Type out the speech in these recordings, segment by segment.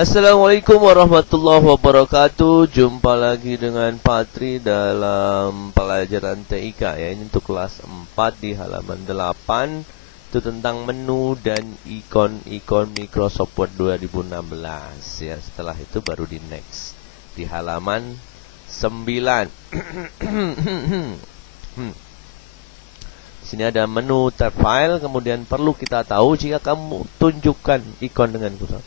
Assalamualaikum warahmatullahi wabarakatuh. Jumpa lagi dengan Patri dalam pelajaran TIK ya. Ini untuk kelas 4 di halaman 8. Itu tentang menu dan ikon-ikon Microsoft Word 2016 ya. Setelah itu baru di next di halaman 9. Di sini ada menu tab file, kemudian perlu kita tahu jika kamu tunjukkan ikon dengan kursor.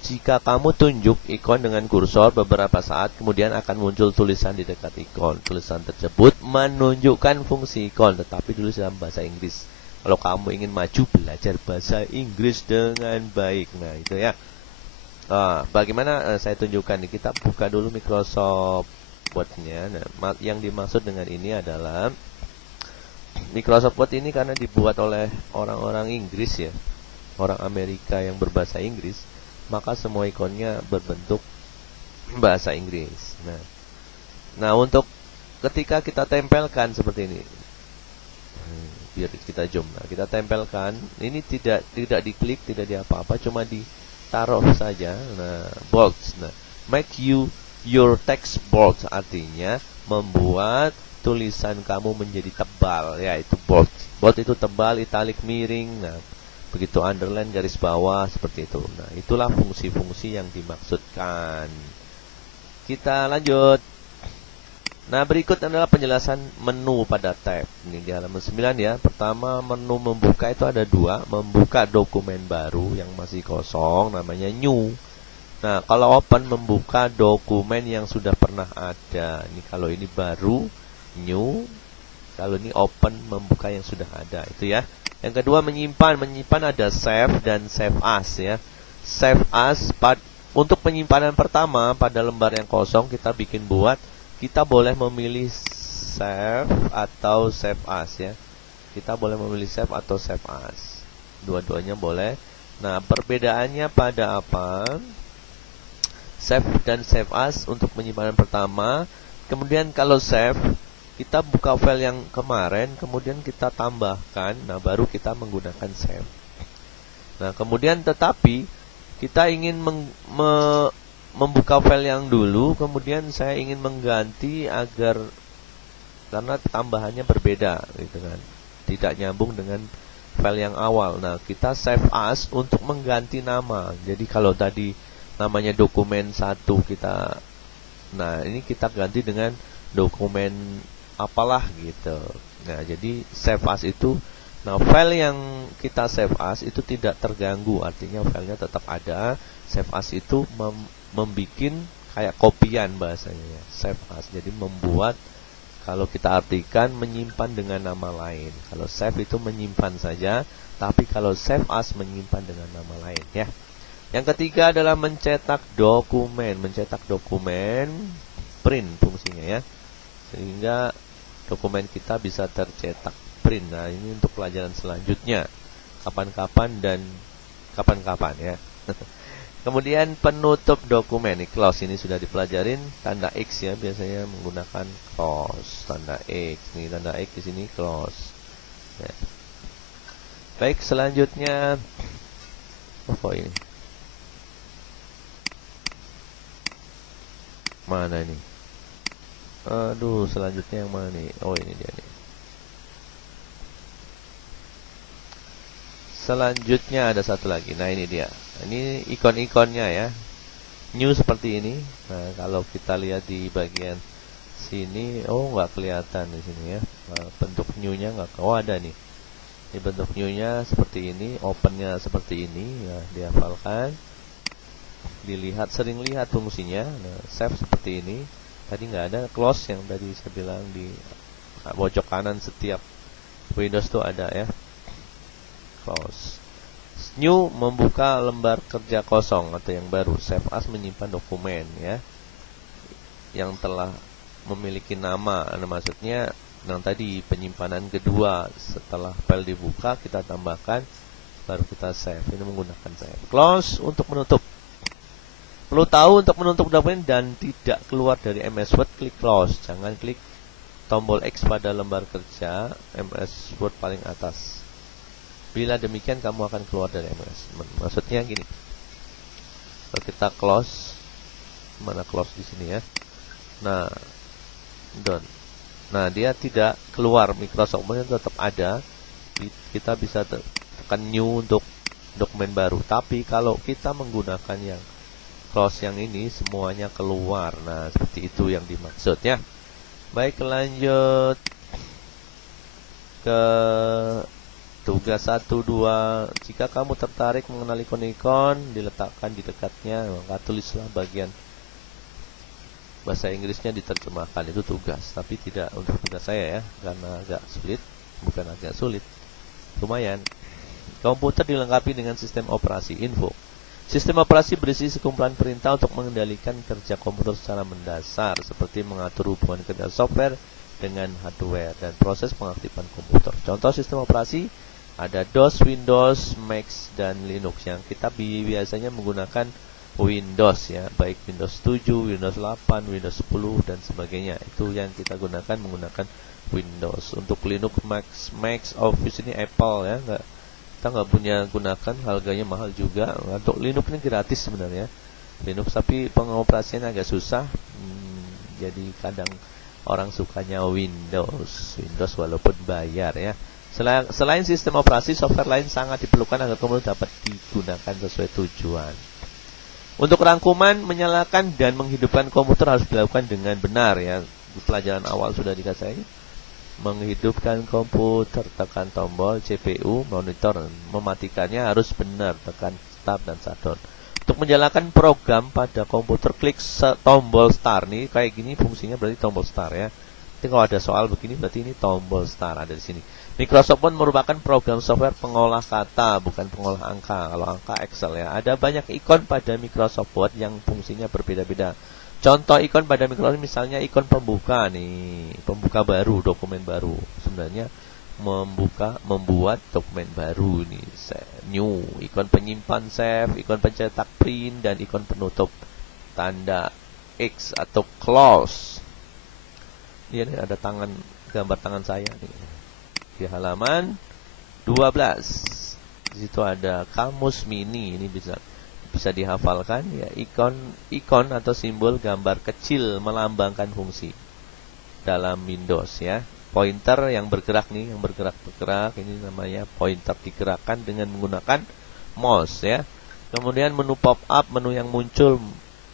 Jika kamu tunjuk ikon dengan kursor beberapa saat, kemudian akan muncul tulisan di dekat ikon. Tulisan tersebut menunjukkan fungsi ikon, tetapi ditulis dalam bahasa Inggris. Kalau kamu ingin maju belajar bahasa Inggris dengan baik, nah itu ya. Bagaimana saya tunjukkan nih? Kita buka dulu Microsoft Word-nya. Nah, yang dimaksud dengan ini adalah Microsoft Word ini karena dibuat oleh orang-orang Inggris ya, orang Amerika yang berbahasa Inggris, maka semua ikonnya berbentuk bahasa Inggris. Nah, untuk ketika kita tempelkan seperti ini, biar kita zoom. Nah, kita tempelkan, ini tidak diklik, tidak diapa-apa, cuma ditaruh saja. Nah, bold. Nah, make your text bold, artinya membuat tulisan kamu menjadi tebal, ya itu bold. Bold itu tebal, italic miring. Nah, begitu underline garis bawah seperti itu. Nah, itulah fungsi-fungsi yang dimaksudkan. Kita lanjut. Nah, berikut adalah penjelasan menu pada tab. Ini di halaman 9 ya. Pertama, menu membuka itu ada dua. Membuka dokumen baru yang masih kosong, namanya new. Nah, kalau open membuka dokumen yang sudah pernah ada. Ini kalau ini baru, new. Kalau ini open membuka yang sudah ada. Itu ya. Yang kedua menyimpan ada save dan save as ya. Save as untuk penyimpanan pertama pada lembar yang kosong kita boleh memilih save atau save as ya. Kita boleh memilih save atau save as. Dua-duanya boleh. Nah, perbedaannya pada apa? Save dan save as untuk penyimpanan pertama. Kemudian kalau save, kita buka file yang kemarin, kemudian kita tambahkan, nah baru kita menggunakan save. Nah, kemudian tetapi kita ingin membuka file yang dulu, kemudian saya ingin mengganti karena tambahannya berbeda, gitu kan, tidak nyambung dengan file yang awal. Nah, kita save as untuk mengganti nama. Jadi kalau tadi namanya dokumen 1 nah ini kita ganti dengan dokumen apalah gitu. Nah, jadi save as itu, nah file yang kita save as itu tidak terganggu, artinya filenya tetap ada. Save as itu membikin kayak kopian bahasanya ya, save as. Jadi membuat, kalau kita artikan menyimpan dengan nama lain. Kalau save itu menyimpan saja, tapi kalau save as menyimpan dengan nama lain ya. Yang ketiga adalah mencetak dokumen. Mencetak dokumen, print fungsinya ya, sehingga dokumen kita bisa tercetak print. Nah, ini untuk pelajaran selanjutnya, kapan-kapan dan kapan-kapan ya. Kemudian penutup dokumen, ini close, ini sudah dipelajarin, tanda X ya, biasanya menggunakan close, tanda X. Nih tanda X di sini close ya. Baik, selanjutnya ini mana ini? Aduh, selanjutnya yang mana nih? Oh, ini dia nih. Selanjutnya ada satu lagi. Nah, ini dia. Ini ikon-ikonnya ya. New seperti ini. Nah, kalau kita lihat di bagian sini, oh nggak kelihatan di sini ya. Bentuk new-nya nggak. Oh, ada nih. Ini bentuk new-nya seperti ini, open-nya seperti ini. Ya, dihafalkan. Dilihat, sering lihat fungsinya. Nah, save seperti ini. Tadi nggak ada. Close yang tadi saya bilang di pojok kanan setiap Windows tuh ada ya. Close. New membuka lembar kerja kosong atau yang baru. Save as menyimpan dokumen ya, yang telah memiliki nama. Nah, maksudnya yang tadi penyimpanan kedua, setelah file dibuka kita tambahkan, baru kita save. Ini menggunakan save. Close untuk menutup. Perlu tahu, untuk menutup dokumen dan tidak keluar dari MS Word, klik close. Jangan klik tombol X pada lembar kerja MS Word paling atas. Bila demikian kamu akan keluar dari MS. Maksudnya gini, Kalau kita close, mana close di sini ya. Nah, done. Nah, dia tidak keluar, Microsoft Word tetap ada. Kita bisa tekan new untuk dokumen baru. Tapi kalau kita menggunakan yang close yang ini, semuanya keluar. Nah, seperti itu yang dimaksud ya. Baik, lanjut ke tugas 1-2. Jika kamu tertarik mengenali ikon-ikon, diletakkan di dekatnya, maka tulislah bagian bahasa Inggrisnya diterjemahkan. Itu tugas, tapi tidak untuk tugas saya ya, karena agak sulit. Bukan agak sulit, lumayan. Komputer dilengkapi dengan sistem operasi info. Sistem operasi berisi sekumpulan perintah untuk mengendalikan kerja komputer secara mendasar, seperti mengatur hubungan kerja software dengan hardware dan proses pengaktifan komputer. Contoh sistem operasi ada DOS, Windows, Mac, dan Linux. Yang kita biasanya menggunakan Windows ya, baik Windows 7, Windows 8, Windows 10 dan sebagainya. Itu yang kita gunakan menggunakan Windows. Untuk Linux, Mac Office ini Apple ya, kita nggak punya gunakan, harganya mahal juga. Untuk Linux ini gratis sebenarnya Linux, tapi pengoperasiannya agak susah. Jadi kadang orang sukanya Windows walaupun bayar ya. Selain sistem operasi, software lain sangat diperlukan agar komputer dapat digunakan sesuai tujuan. Untuk rangkuman, menyalakan dan menghidupkan komputer harus dilakukan dengan benar ya. Di pelajaran awal sudah dikasih. Menghidupkan komputer, tekan tombol CPU, monitor. Mematikannya harus benar, tekan start dan shutdown. Untuk menyalakan program pada komputer, klik tombol start. Nih kayak gini fungsinya berarti tombol start ya. Jadi kalau ada soal begini berarti ini tombol start ada di sini. Microsoft Word merupakan program software pengolah kata, bukan pengolah angka. Kalau angka Excel ya. Ada banyak ikon pada Microsoft Word yang fungsinya berbeda-beda. Contoh ikon pada Microsoft misalnya ikon pembuka nih, pembuka baru, dokumen baru. Sebenarnya membuat dokumen baru nih, new, ikon penyimpan save, ikon pencetak print, dan ikon penutup tanda X atau close. Ini ada tangan, gambar tangan saya nih di halaman 12. Di situ ada kamus mini, ini bisa dihafalkan ya, ikon atau simbol gambar kecil melambangkan fungsi dalam Windows ya. Pointer yang bergerak nih, yang bergerak ini namanya pointer, digerakkan dengan menggunakan mouse ya. Kemudian menu pop up, menu yang muncul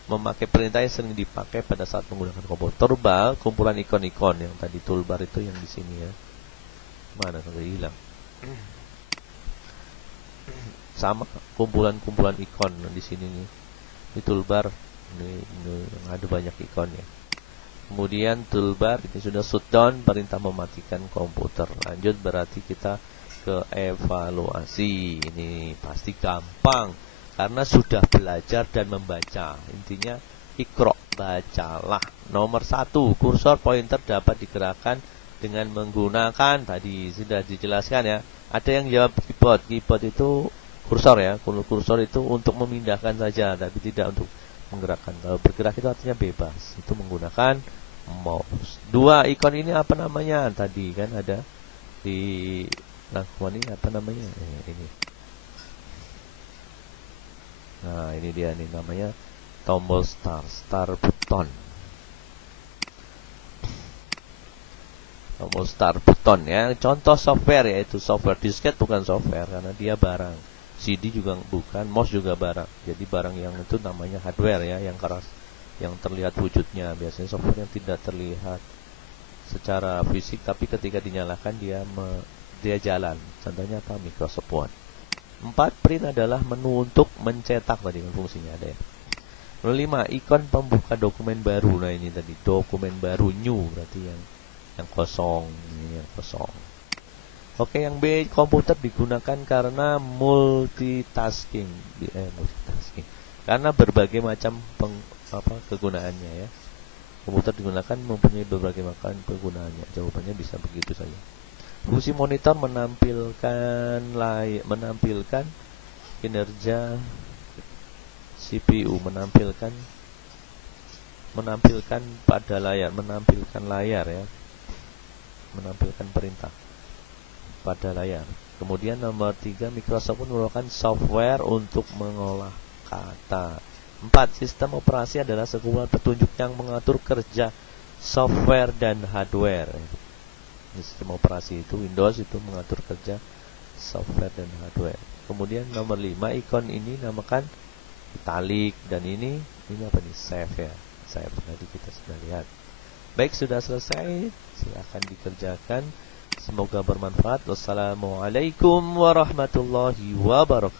memakai perintah yang sering dipakai pada saat menggunakan komputer. Toolbar, kumpulan ikon-ikon yang tadi toolbar itu yang di sini ya. Mana sampai hilang. Sama kumpulan-kumpulan ikon di sini nih. Di toolbar ini yang ada banyak ikon ya. Kemudian toolbar ini sudah shutdown, perintah mematikan komputer. Lanjut berarti kita ke evaluasi. Ini pasti gampang karena sudah belajar dan membaca. Intinya ikro, bacalah. Nomor 1, kursor pointer dapat digerakkan dengan menggunakan, tadi sudah dijelaskan ya. Ada yang jawab keyboard. Keyboard itu kursor ya. Kursor itu untuk memindahkan saja, tapi tidak untuk menggerakkan. Kalau bergerak itu artinya bebas. Itu menggunakan mouse. 2, ikon ini apa namanya? Tadi kan ada di rangkuman ini apa namanya? Ini. Nah, ini dia nih namanya tombol start button. Tombol start button ya. Contoh software yaitu software disket bukan software karena dia barang. CD juga bukan, mouse juga barang. Jadi barang yang itu namanya hardware ya, yang keras, yang terlihat wujudnya. Biasanya software yang tidak terlihat secara fisik tapi ketika dinyalakan dia jalan. Contohnya apa? Microsoft Word. 4, print adalah menu untuk mencetak, tadi kan fungsinya ada ya. 5, ikon pembuka dokumen baru. Nah ini tadi dokumen baru, new berarti yang kosong, ini yang kosong. Oke, yang B, komputer digunakan karena multitasking. Karena berbagai macam kegunaannya ya. Komputer digunakan mempunyai berbagai macam penggunaannya. Jawabannya bisa begitu saja. Fungsi monitor menampilkan kinerja CPU, menampilkan pada layar, menampilkan layar ya. Menampilkan perintah pada layar. Kemudian nomor 3, Microsoft merupakan software untuk mengolah kata. 4. Sistem operasi adalah sekumpulan petunjuk yang mengatur kerja software dan hardware. Sistem operasi itu Windows itu mengatur kerja software dan hardware. Kemudian nomor 5, ikon ini namakan italic, dan ini apa nih? Save ya. Save. Tadi kita sudah lihat. Baik, sudah selesai. Silakan dikerjakan. Semoga bermanfaat. Wassalamualaikum warahmatullahi wabarakatuh.